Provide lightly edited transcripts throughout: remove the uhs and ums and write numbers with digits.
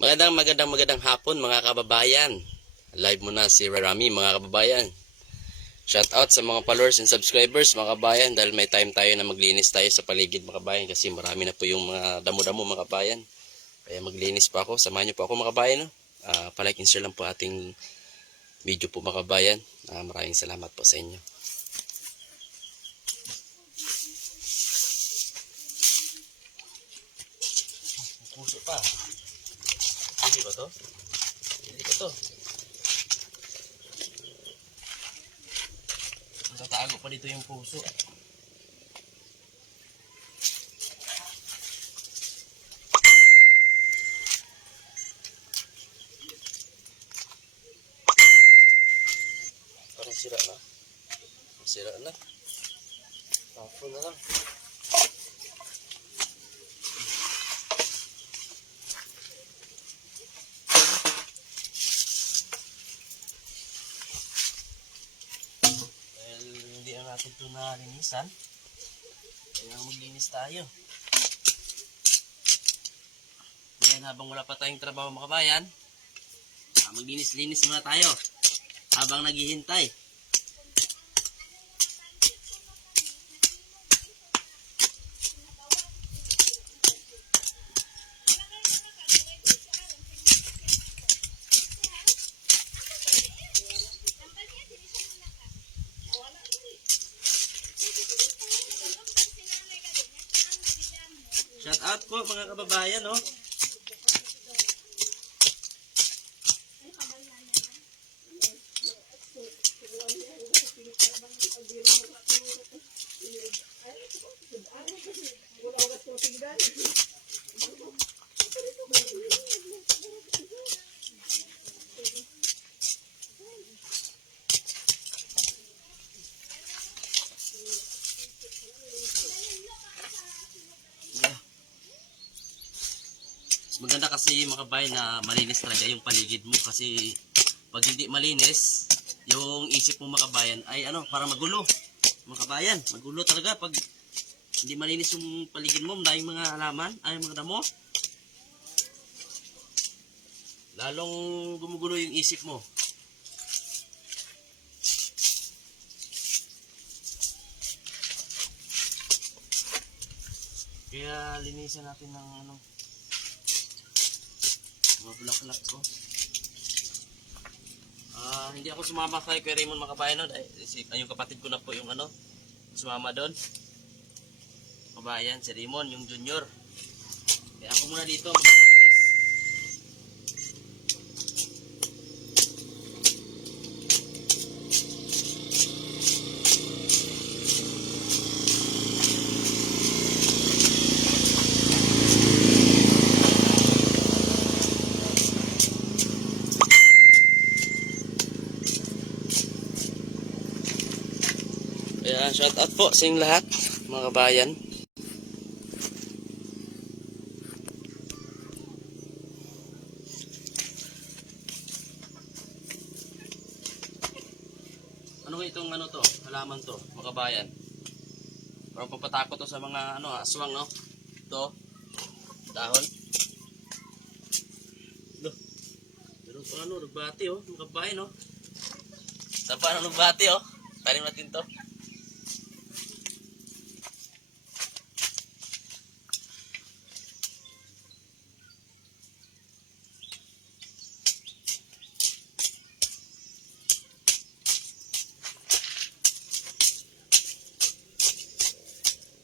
Magandang hapon mga kababayan. Live muna si Rami mga kababayan. Shout out sa mga followers and subscribers mga kababayan dahil may time tayo na maglinis tayo sa paligid mga kababayan kasi marami na po yung mga damo-damo mga kababayan. Kaya maglinis pa ako. Samahan niyo po ako mga kababayan. No? Palike and share lang po ating video po mga kababayan. Maraming salamat po sa inyo. Puso pa. Hindi ba to? Hindi ba to? Natatago pa dito yung puso. Parang sira na. Sira na. Tapon na lang. Hindi na natin ito nalinisan. Kaya maglinis tayo. Ngayon habang wala pa tayong trabaho mga kabayan, maglinis-linis muna tayo habang naghihintay. Shout out po mga kababayan, no? Maganda kasi mga kabayan na malinis talaga yung paligid mo kasi pag hindi malinis, yung isip mo mga kabayan ay para magulo. Mga kabayan, magulo talaga pag hindi malinis yung paligid mo, dahil mga halaman, ay mga damo. Lalong gumugulo yung isip mo. Kaya linisan natin ng mga bulaklak ko. Hindi ako sumama kay Kuya Raymond mga kabayan, yung kapatid ko na po yung sumama doon. Kabayan, si Raymond, yung junior. Kaya ako muna dito maglinis. Kaya shout out po sa inyong lahat mga kabayan. Ano itong to? Halaman to, mga kabayan. Parang papatakot to sa mga aswang, no? Ito, dahon. Meron pa nagbati, mga kabayan, no? Tapa na nagbati, tanim natin to.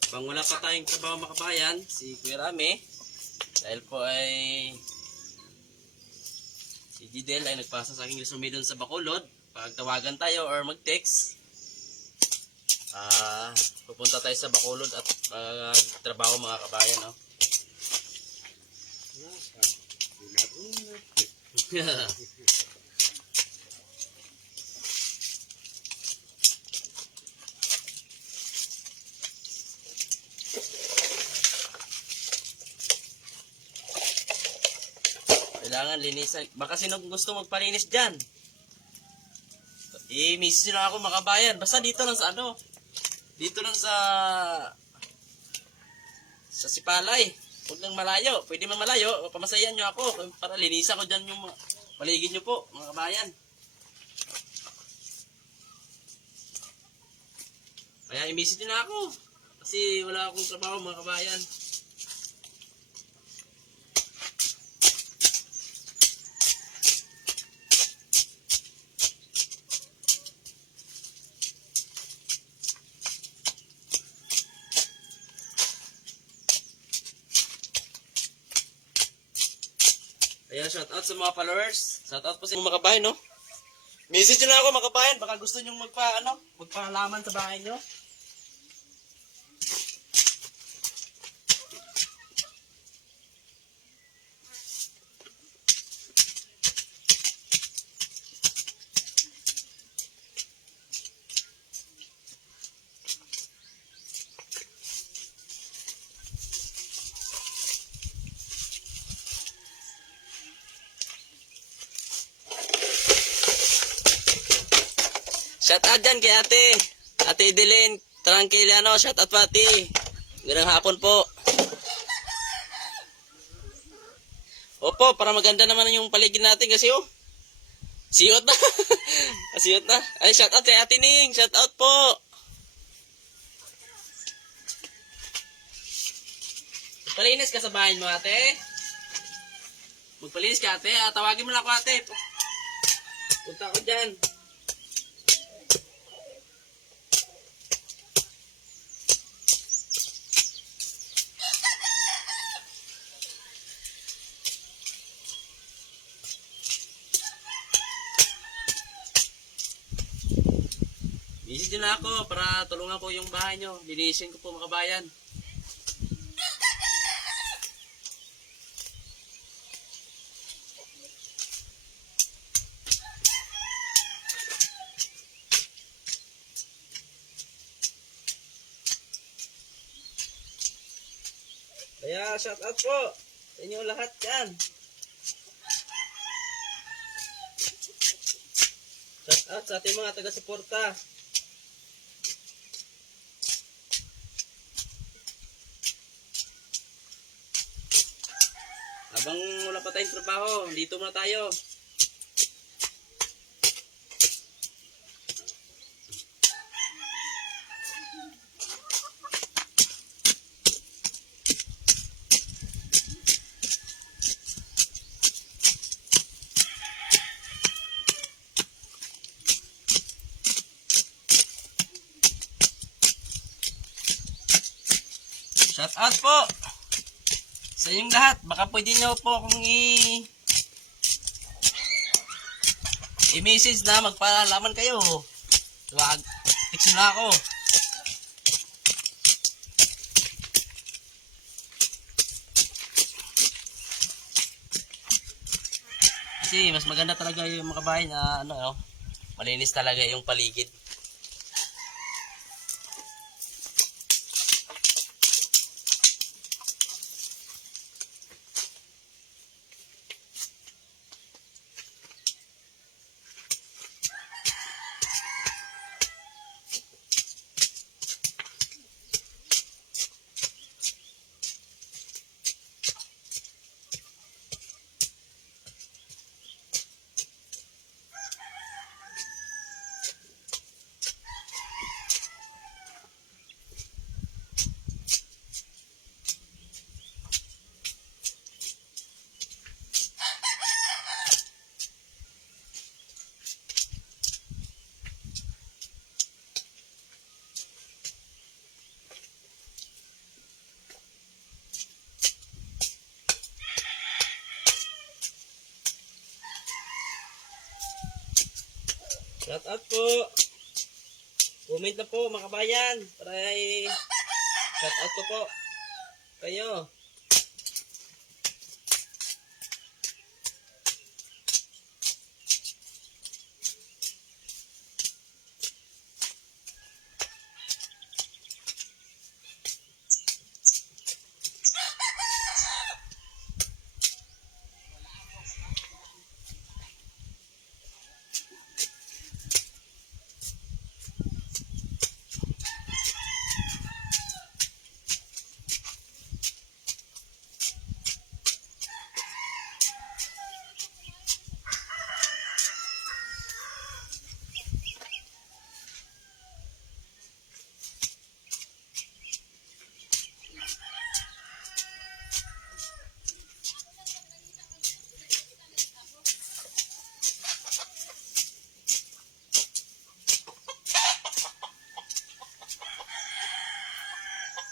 Pang wala pa tayong trabaho mga kabayan, si Kuya Rami, dahil po ay si Gidel ay nagpasa sa aking resume doon sa Bacolod. Pag tawagan tayo or mag-text, pupunta tayo sa Bacolod at trabaho mga kabayan, no? Kailangan linisan. Baka sino gusto magpalinis dyan? I-miss nyo lang ako mga kabayan. Basta dito lang sa dito lang sa Sipalay. Huwag lang malayo. Pwede man malayo. Pamasayan nyo ako. Para linisan ko dyan yung mga paligid nyo po, mga kabayan. Kaya i-message nyo na ako. Kasi wala akong trabaho, mga kabayan. Ayan, shout out sa mga followers. Shout out po sa mga kabayan, no? Message nyo na ako, mga kabayan. Baka gusto nyo magpa-alaman sa bahay nyo. Shout out dyan kay Ate Edeline Tranquiliano. Shout out pati. Magandang hapon po. Opo, para maganda naman yung paligid natin kasi siyot na. Siyot na. Ay, shout out kay Ate Ning. Shout out po. Magpalinis ka sa bahay mo, ate. Magpalinis ka, ate. Tawagin mo na ako, ate. Punta ako dyan. Busy din ako para tulungan ko yung bahay nyo. Linisin ko po, mga kabayan. Kaya shout out po sa inyo lahat dyan. Shout out sa ating mga taga-suporta. Habang wala pa tayong trabaho, dito muna tayo. Shout out po sa inyong lahat. Baka pwede nyo po akong i-message na magpalaman kayo. Wag, text na ako. Kasi mas maganda talaga yung mga kabahay na malinis talaga yung paligid. Shout out po. Comment na po, mga kabayan. Para shout out ko po kayo.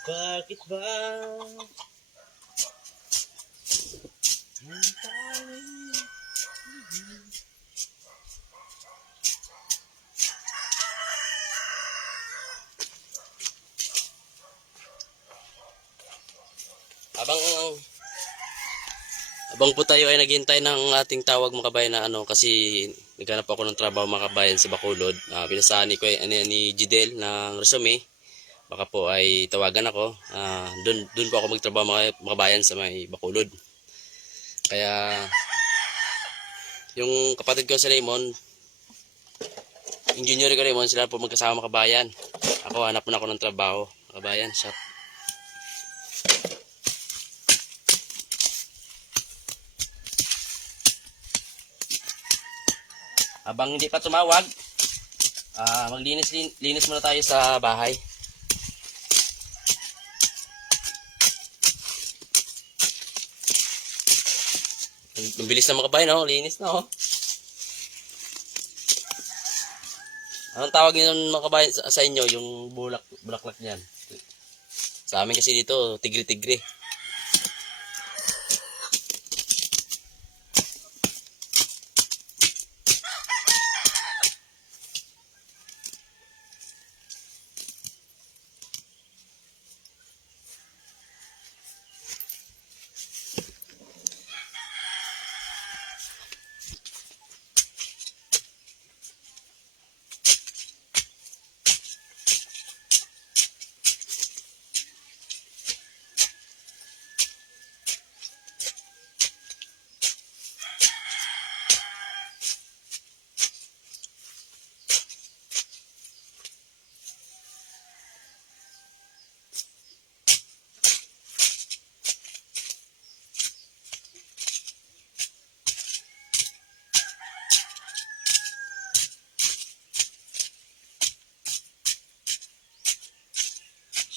Bakit ba? Habang habang po tayo ay naghihintay ng ating tawag mga kabayan na ano kasi naghanap ako ng trabaho mga kabayan sa Bacolod. Pinasahan ni ko ni Jidel ng resume. Baka po ay tawagan ako. Doon po ako magtrabaho mga kabayan sa may Bacolod. Kaya yung kapatid ko sa Raymond, yung junior ko Raymond, sila po magkasama mga kabayan. Ako hanap muna ako ng trabaho mga kabayan. Shop. Habang hindi pa tumawag, maglinis muna tayo sa bahay. Ang bilis na mga kabayan, no? Linis na, oh. Anong tawag niyo mga kabayan sa inyo, yung bulaklak niyan? Sa amin kasi dito, tigre-tigre.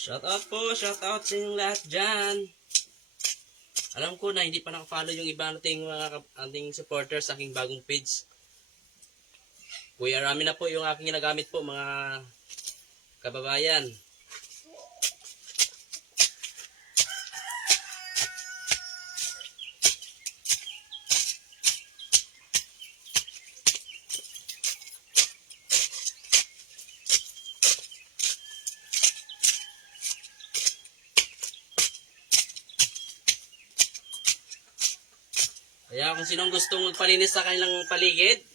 Shout out po, shout out sa inyong lahat dyan. Alam ko na hindi pa nakafollow yung iba nating mga ating supporters sa aking bagong page. Kuya Rami na po yung aking ginagamit po mga kababayan. Kaya kung sinong gustong magpalinis sa kanilang paligid,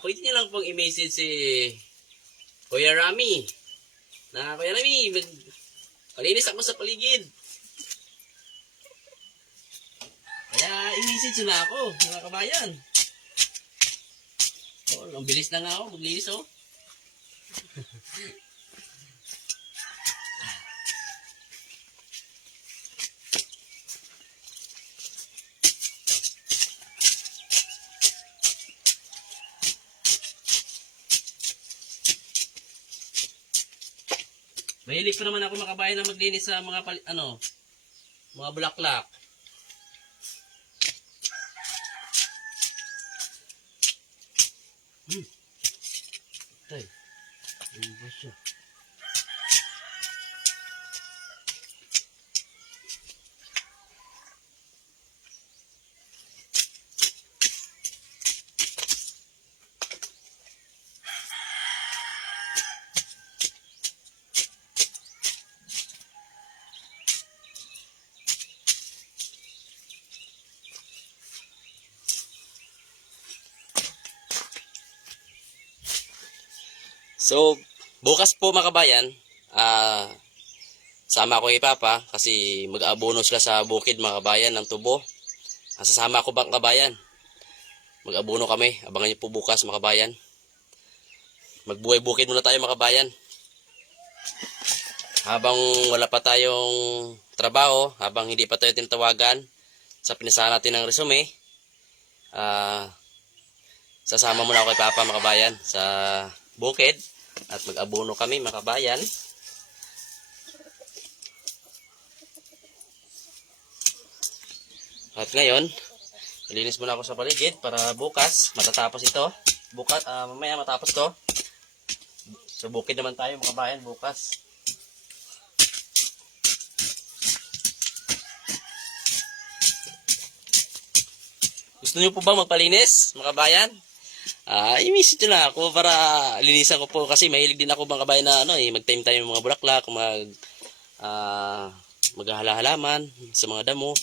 pwede nyo lang pong i-message si Kuya Rami. Na Kuya Rami, palinis ako sa paligid. Kaya i-message na ako, mga kabayan. Ang bilis na nga ako, maglinis oh. Mahilig pa naman ako makabayan na maglinis sa mga mga bulaklak. Tay. Ano ba siya? So, bukas po mga kabayan, sama ko kay Papa kasi mag-aabono sila sa bukid mga kabayan ng tubo. Sasama ko ba mga kabayan? Mag-aabono kami, abangan niyo po bukas mga kabayan. Magbuhay bukid muna tayo mga kabayan. Habang wala pa tayong trabaho, habang hindi pa tayo tinatawagan sa pinasahan natin ng resume, sasama muna ako kay Papa mga kabayan sa bukid. At mag-abono kami mga kabayan. At ngayon, linis muna ako sa paligid para bukas matatapos ito. Bukas, mamaya matapos to. So bukid naman tayo mga kabayan bukas. Gusto niyo po bang magpalinis, mga kabayan? I-message nyo na ako para linisan ko po kasi mahilig din ako mga kabayan na mag-time tayo ng mga bulaklak, maghahala-halaman sa mga damo.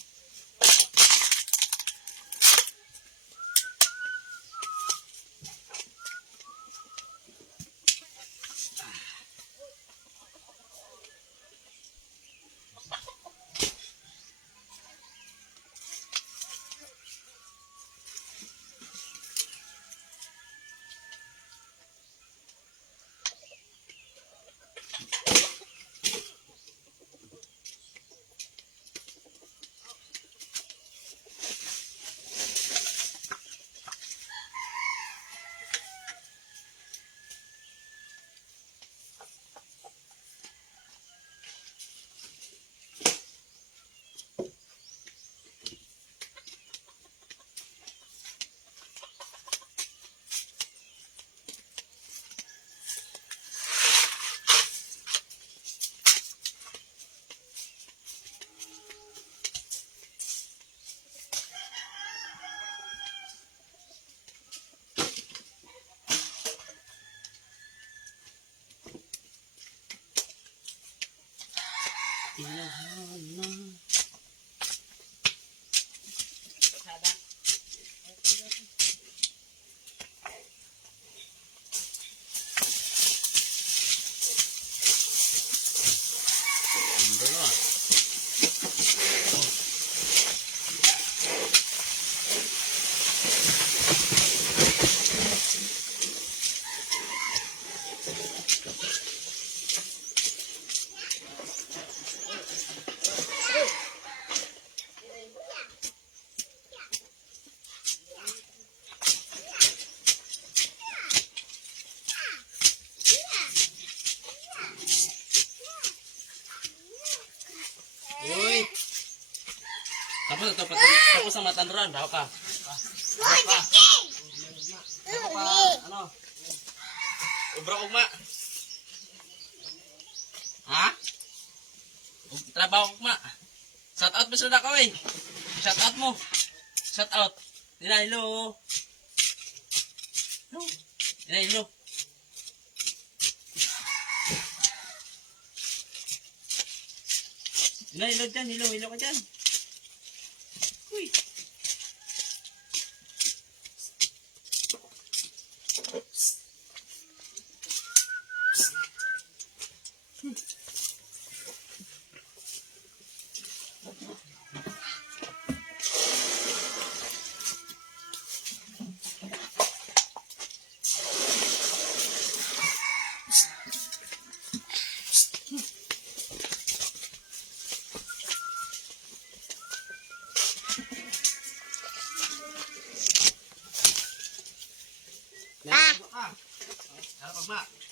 Uy! Tapos ang matanran, daw ka. Ubra ugma. Ha? Trabaho ugma. Shout out mo sila ka, eh. Shout out mo. Shout out. Hello. Hello. Hello dyan, hello ka dyan. Uy.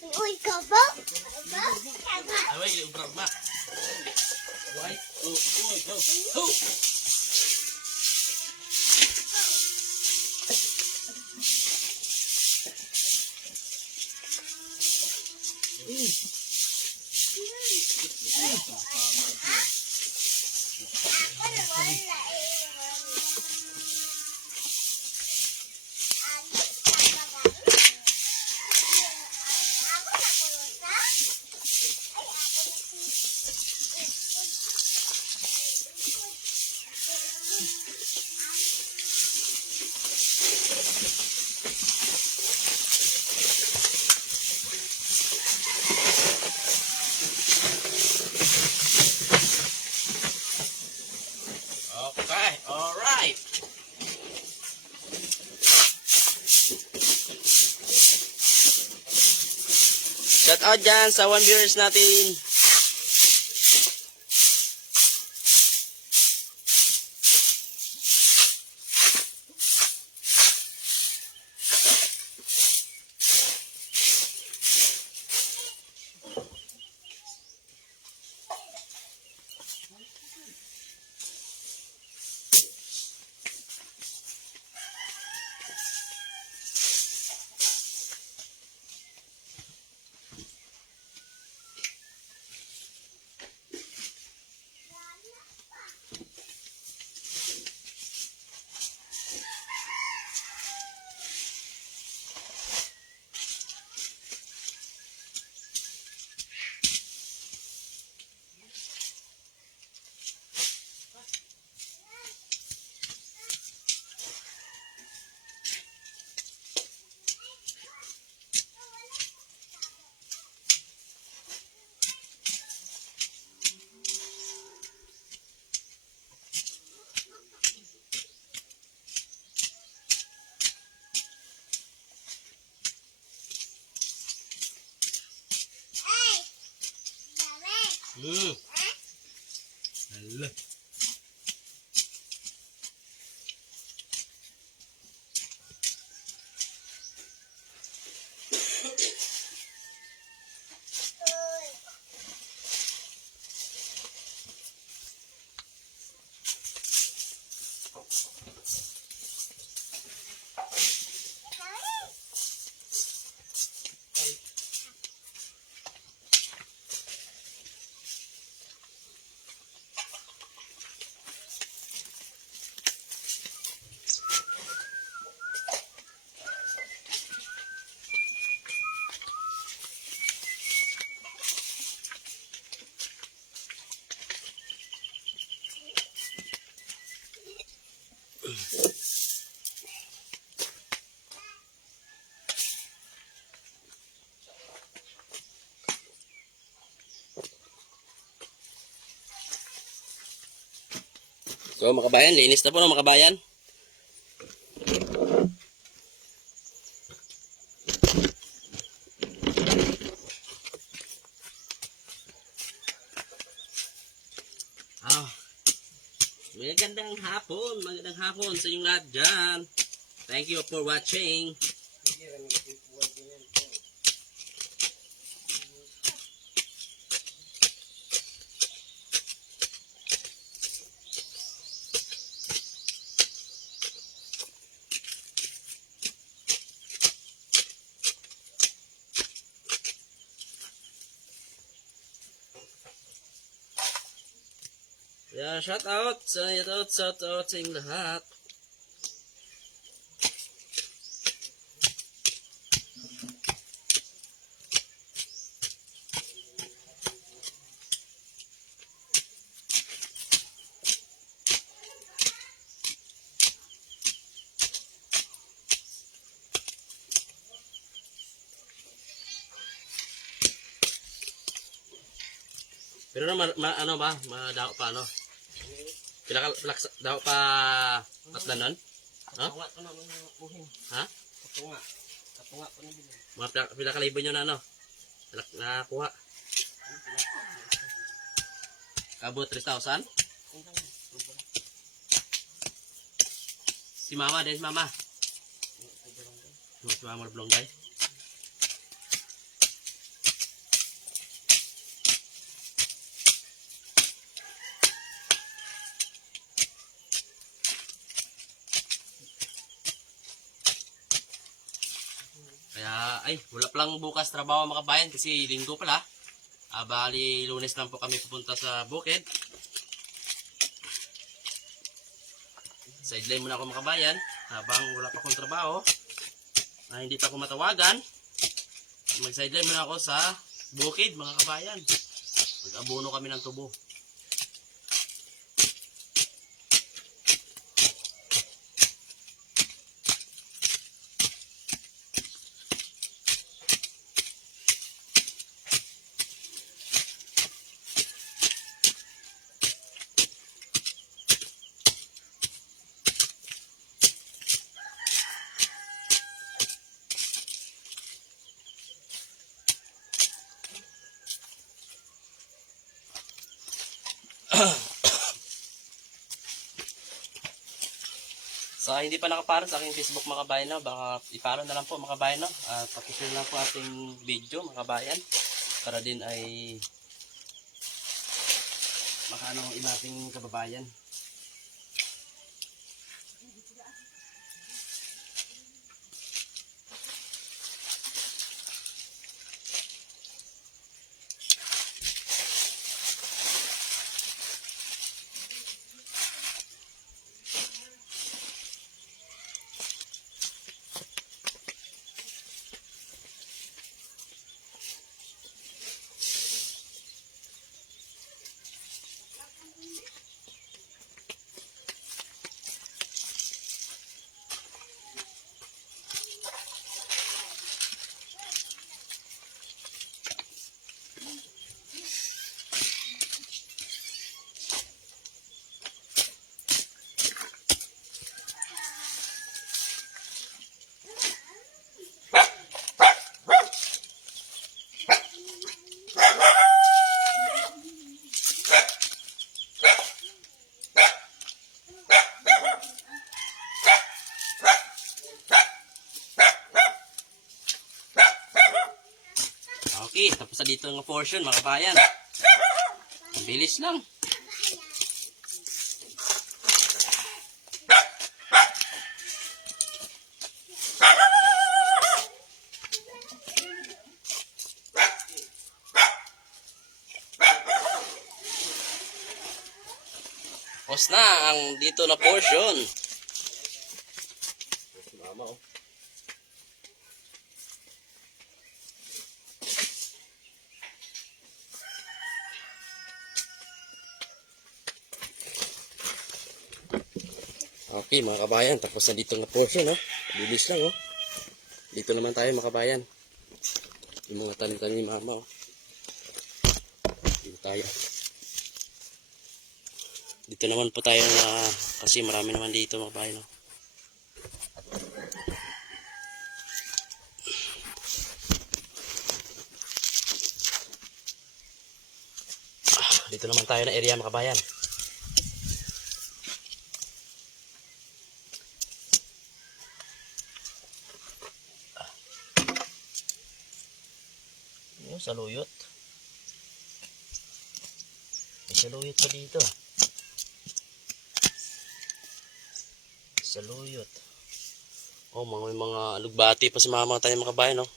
Uy, kabo? Away, ubra ugma. Why? Oh. Okay, alright. Shout out dyan sa 1 viewers natin. Hala. So mga kabayan, linis na po no mga kabayan. Magandang hapon sa inyong lahat dyan. Thank you for watching. Yeah, shout out sa inyong lahat. Pero ano ba, madaw pa ano? Daw pa atlanon? Ha? Ha? Katunga pa na bilhin. Mga pinakalibo nyo na ano? Nakakuha. Kabo 3,000? Si mama din, mama. Si mama Blonggay. Kaya, ay, wala palang bukas trabaho mga kabayan kasi linggo pala. Bali, Lunes lang po kami pupunta sa bukid. Sideline muna ako mga kabayan habang wala pa akong trabaho. Hindi pa ako matawagan. Mag-sideline muna ako sa bukid mga kabayan. Mag-abono kami ng tubo. So, hindi pa nakaparo sa aking Facebook mga kabayan, no? Baka iparo na lang po mga kabayan, no? At pakishare lang po ating video mga kabayan para din ay makaano ang iba ating kababayan. Okay, tapos na dito ang portion mga kabayan. Ang bilis lang. Tapos na ang dito na portion. Mama, oh. Okay mga kabayan, tapos na dito na portion, oh. Bilis lang, oh. Dito naman tayo mga kabayan. Yung mga tanim-tanim ni mama, oh. Dito tayo. Dito naman po tayo na kasi marami naman dito mga kabayan, oh. Dito naman tayo na area mga kabayan. Saluyot. May saluyot pa dito. Saluyot. Oh, mga alugbati pa sa mga tayo mga kabayan, no?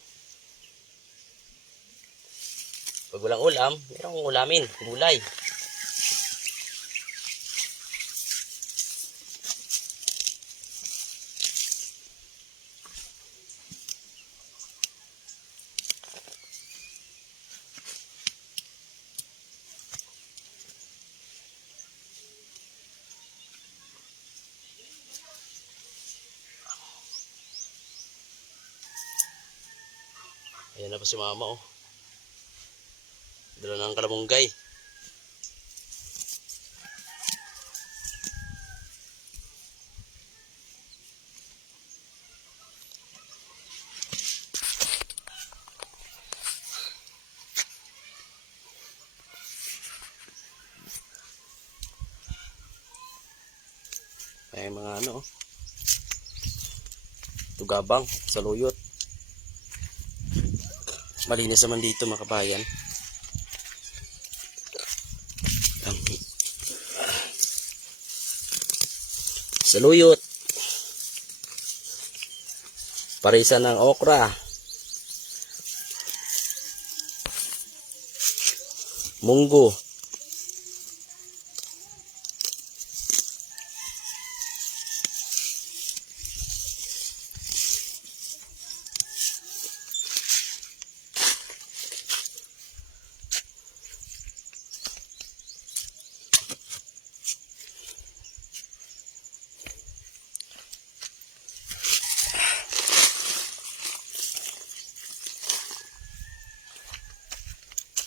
Pag walang ulam, mayroong ulamin, gulay. Ayan na po si mama, oh. Dala ng kalamunggay. Ayan mga ano, oh. Tugabang, saluyot. Malinis naman dito mga kabayan. Saluyot. Parisa ng okra. Munggo.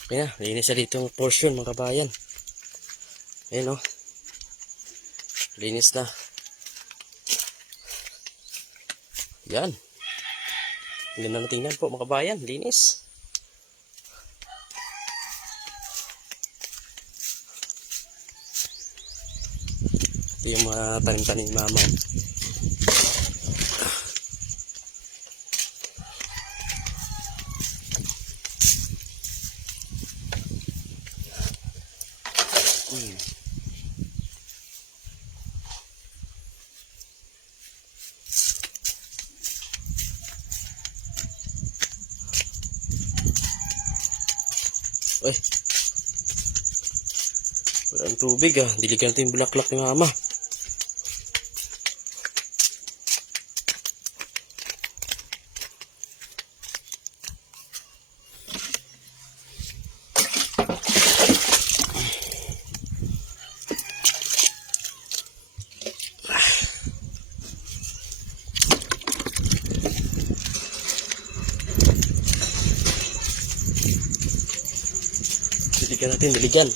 Kaya, linis na dito ang portion mga kabayan. Ayan, oh. Linis na. Yan. Ang ganda na tingnan po mga kabayan. Linis. Ito yung mga tanim-tanim mama. Uy. Walang tubig, ah. Diligan natin yung bulaklak ni mama. Diligan natin, diligan.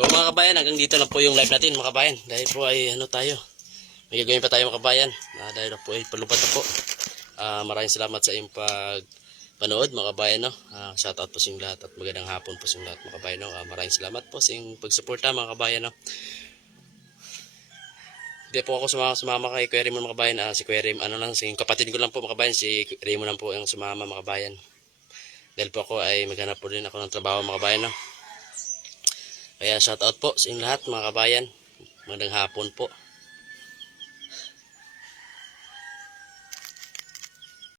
So mga kabayan, hanggang dito na po yung live natin mga kabayan. Dahil po ay ano tayo, may gagawin pa tayo mga kabayan. Dahil na po ay palupat na po. Maraming salamat sa iyong panood mga kabayan. No? Shoutout po sa inyong lahat at magandang hapon po sa inyong lahat mga kabayan. No? Maraming salamat po sa iyong pagsuporta mga kabayan. No? Hindi po ako sumama kay Kuya Raymond mga kabayan. Si Kuya Raymond, ano lang, si kapatid ko lang po mga kabayan. Si Raymond lang po ang sumama mga kabayan. Dahil po ako ay maghanap po rin ako ng trabaho mga kabayan. No? Kaya shoutout po sa inyong lahat mga kabayan. Magandang hapon po.